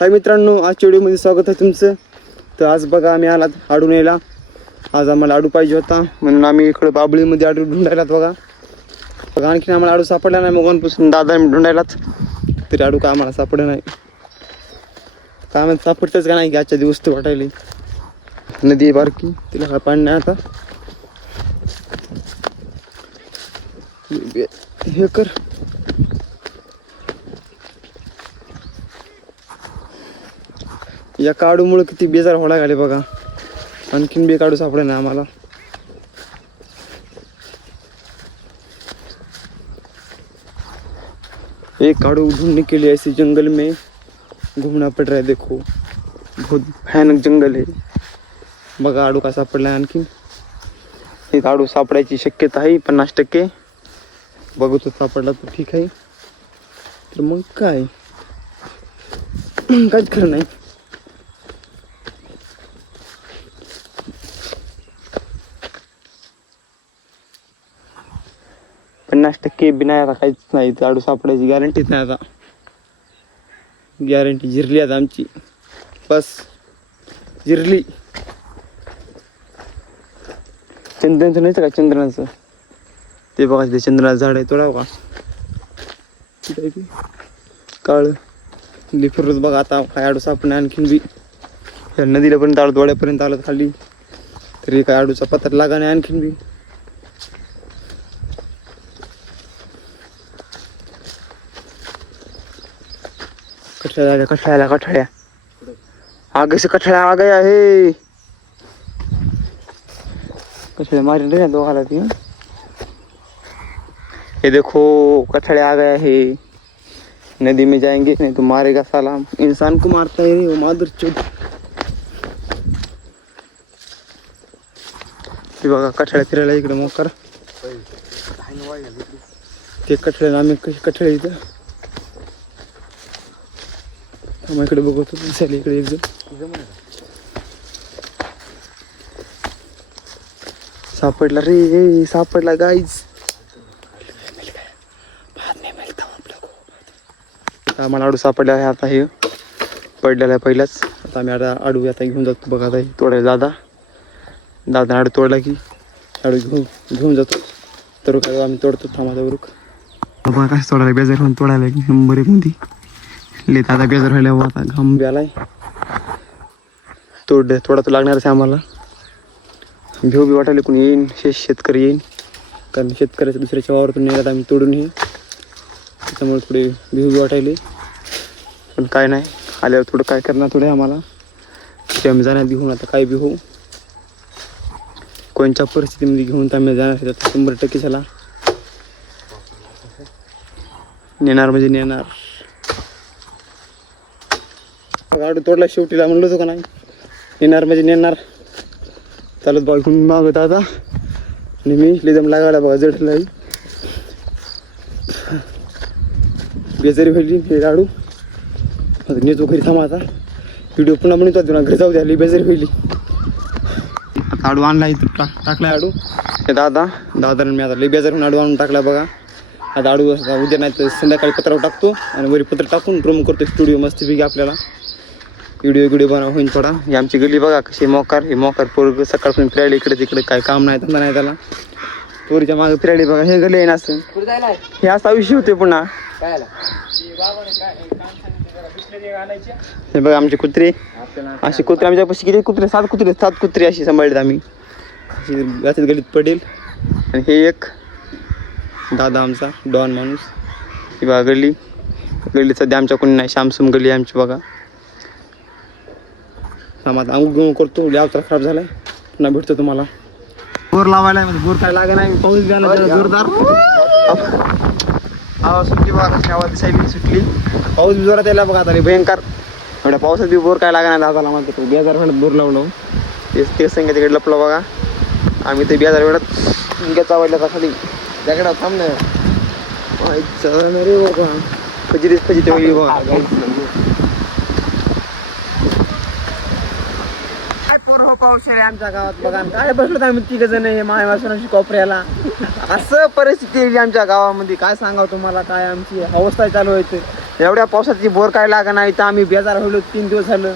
हाय मित्रांनो, आजच्या व्हिडिओमध्ये स्वागत आहे तुमचं. तर आज बघा आम्ही आलात आडू न्यायला. आज आम्हाला आडू पाहिजे होता म्हणून आम्ही इकडं बाबळीमध्ये आडू ढूंढायलात. बघा आणखीन आम्हाला आडू सापडला नाही. मगांपासून दादा ढूंढायलाच तरी आडू काय आम्हाला सापडलं नाही. काय आम्हाला सापडतंच का नाही की आजच्या दिवस ते वाटायला. नदी आहे बारकी, तिला काय पाणी नाही. आता हे कर या काडूमुळे किती बेजार व्हायला लागले बघा. आणखीन बी काडू सापडे ना आम्हाला. एक काडू ढूंढने के लिए ऐसे जंगल में घूमना पड़ रहा है. देखो बहुत भयानक जंगल है. बघा आडू का सापडला. आणखीन हे काडू सापडायची शक्यता आहे 50%. बघू तो सापडला तर ठीक आहे, तर मग काय काहीच खरं नाही. बिना आता काहीच नाही. आडू सापडायची गॅरंटीच नाही. आता गॅरंटी जिरली आता आमची. बस जिरली. चंद्राचं नाही का, चंद्राचं ते बघा. ते चंद्राचं झाड आहे, तोडाव का काळ फिरत बघा. आता काय आडू सापडणे. आणखीन बी ह्या नदीला पर्यंत आलो, डोळ्यापर्यंत आलं खाली, तरी काय आडूचा पत्ता लागा नाही. आणखीन बी कठळ्या आगे से कठळ्या आ गया है. कठड़े मारे रहे दो हालत में. ये देखो कठड़े आ गया है. नदी में जाएंगे नहीं तो मारेगा साला. इंसान को मारता है वो मादर चोद. बघा कठड्या फिरायला इकडे मोकर. ते कठड्या आम्ही कशी कठड्या इथं इकडे बघतो. इकडे एकदम सापडला रे. सापडला गाईज. आम्हाला आडू सापडला आहे. आता हे पडलेलं आहे पहिलाच. आता आम्ही आता आडू आता घेऊन जातो. बघा आता तोडायला दादा आडू तोडला की आडू घेऊन जातो. तर काय आम्ही तोडतो. थांबा उरुक बघा कसं तोडायला. बेजार होऊन तोडायला की नंबर एक मध्ये लिहित. आता बेजार व्हायला आता घाम बी आलाय. थोडा तर लागणारच आहे आम्हाला. घेऊ बी वाटायला कोणी येईन. शेतकरी येईन, कारण शेतकऱ्याच्या दुसऱ्याच्या वावरातून नेल्यात आम्ही तोडून. हे त्याच्यामुळे थोडे भिऊ बी वाटायले. पण काय नाही, आल्यावर थोडं काय करणार थोडे आम्हाला. ते आम्ही जाणार घेऊन. आता काय बी होऊ, कोणत्या परिस्थितीमध्ये घेऊन तर आम्ही जाणार. 100% झाला नेणार म्हणजे नेणार. आडू तोडला शेवटीला म्हणलो होतो का नाही, नेणार म्हणजे नेणार. चालत बॉल घेऊन मागत आता. आणि मी लिदम लागायला बघा जडला. बेजारी व्हायली हे आडू. आता नेतो घरी. थांबा आता व्हिडिओ पुन्हा बनवतो. तुला घरी जाऊ द्या. बेजारी व्हायली. आता आडू आणला इथं टाकला आडू. हे दादाने मी आता लई बेजार होऊन आडू आणून टाकला बघा. आता आडू उद्या नाही तर संध्याकाळी पत्रावर टाकतो. आणि वरी पत्र टाकून ड्रम करतो स्टुडिओ मस्तपैकी. आपल्याला व्हिडिओ बनवा होईल थोडा. ही आमची गल्ली बघा कशी मोकार. हे मोकार पोरग सकाळपासून फिरायला इकडे तिकडे. काय काम नाही धंदा नाही त्याला. पोरीच्या मागे फिरायला बघा. हे गल्ली आहे ना असं. हे असा विषय होते पुन्हा. हे बघा आमचे कुत्रे. असे कुत्रे आमच्यापाशी किती कुत्रे. 7 कुत्रे अशी सांभाळलेत आम्ही. अशीच गल्लीत पडेल. आणि हे एक दादा आमचा डॉन माणूस. ही बघा गल्लीत सध्या आमच्या कोणी नाही. शामसुम गल्ली आमची बघा. आम्हाला अंगू करतो. तर खराब झालाय. पुन्हा भेटतो तुम्हाला. बोर लावायला बोर काय लागा नाही. पाऊस गेला जोरदार. आवाज सुटली बघा. कशी आवाज दिसायली सुटली. पाऊस बी जोरात यायला बघा. आता भयंकर एवढ्या पावसात बी बोर काय लागा नाही दादाला. म्हणतो बेजार वेळात बोर लावलो. ते संगीत तिकडे लपलं बघा. आम्ही ते बेजार वेळात मुंग्याचा वाढल्याचा खाली दगडा थांबणं रे बाबा. फजिती होईल बघा. पाऊस आहे आमच्या गावात बघा. काय बसलो आम्ही 3 जण. हे मायवासनाची कोपऱ्याला. असं परिस्थिती आहे आमच्या गावामध्ये. काय सांगावं तुम्हाला. काय आमची अवस्था चालू व्हायची. एवढ्या पावसाची बोर काय लागा नाही तर आम्ही बेजार होलो 3 दिवस झालं.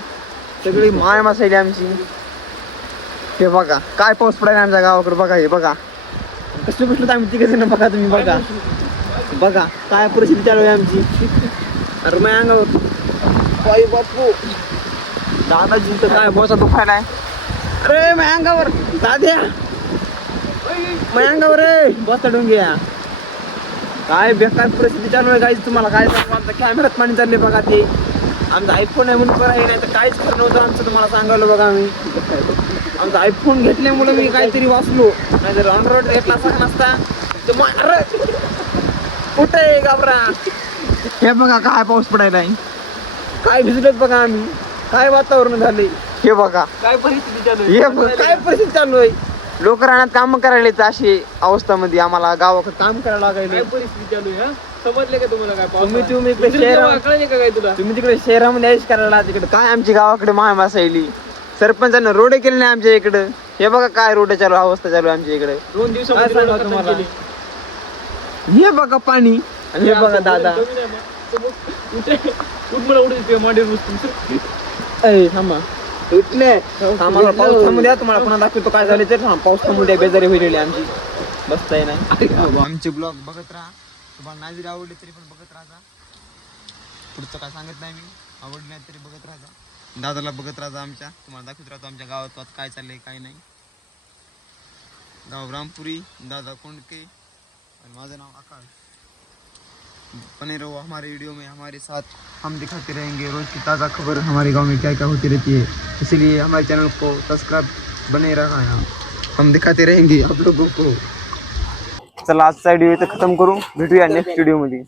सगळी माय मासायली आमची. हे बघा काय पाऊस पडायला आमच्या गावाकडे. बघा हे बघा कसं बसलो तर आम्ही तिघे जण. बघा तुम्ही बघा बघा काय परिस्थिती चालू आहे आमची. अरे माझ्या अंगावर बाई बापू दादाजी तर काय बोसा दुखायलाय. अरे माझ्या अंगावर दाद्या माझ्या अंगावर रे बस चढून घ्या. काय बेकार परिस्थिती चालू आहे गाईज. तुम्हाला काय सांगू आमचा कॅमेरात पाणी चालले बघा. ते आमचा आयफोन आहे म्हणून बरं आहे नाही तर काहीच खरं नव्हतं आमचं. तुम्हाला सांगायला बघा आम्ही आमचा आयफोन घेतल्यामुळे मी काहीतरी वाचलो. नाही तर अँड्रॉइड घेतला असा नसता तर अरे कुठे आहे घाबरा. हे बघा काय पाऊस पडायलाय. काय भिजलोत बघा आम्ही. काय वातावरण झालंय हे बघा. काय परिस्थिती चालू आहे. हे बघा काय परिस्थिती चालू आहे. लोक रानात काम करायला अशी अवस्थामध्ये आम्हाला गावाकडे काम करायला लागायला. परिस्थिती चालू आहे. समजले का तुम्हाला काय तुम्ही तिकडे शहरामध्ये ऐश करायला तिकडे काय आमची गावाकडे महाम असायली. सरपंचानं रोड केले नाही आमच्या इकडं. हे बघा काय रोड चालू अवस्था चालू आहे आमच्या इकडे. 2 दिवसामध्ये तुम्हाला हे बघा पाणी आणि हे बघा दादा थांबा उठले. आम्हाला पाऊस थांबू द्या. तुम्हाला पुन्हा दाखवतो काय झाले तर. पाऊस थांबू द्या. बेजारी होईल आमची बसताय नाही. आमचे ब्लॉग बघत राहा. तुम्हाला नाही जरी आवडले तरी पण बघत राहा. पुढचं काय सांगत नाही मी. आवडलं नाही तरी बघत राहा. दादाला बघत राहा आमच्या. तुम्हाला दाखवत राहतो आमच्या गावात काय चाललंय काय नाही. गाव रामपुरी दादा कोंडके और माझं नाम आकाश. बने रहो हमारे वीडियो में हमारे साथ. हम दिखाते रहेंगे रोज की ताज़ा खबर हमारे गांव में क्या क्या होती रहती है. इसलिए हमारे चैनल को सब्सक्राइब बने रहा है. हम दिखाते रहेंगे आप लोगों को. चला आजचा व्हिडिओ इथे खतम करू. भेटूया नेक्स्ट व्हिडिओ मध्ये.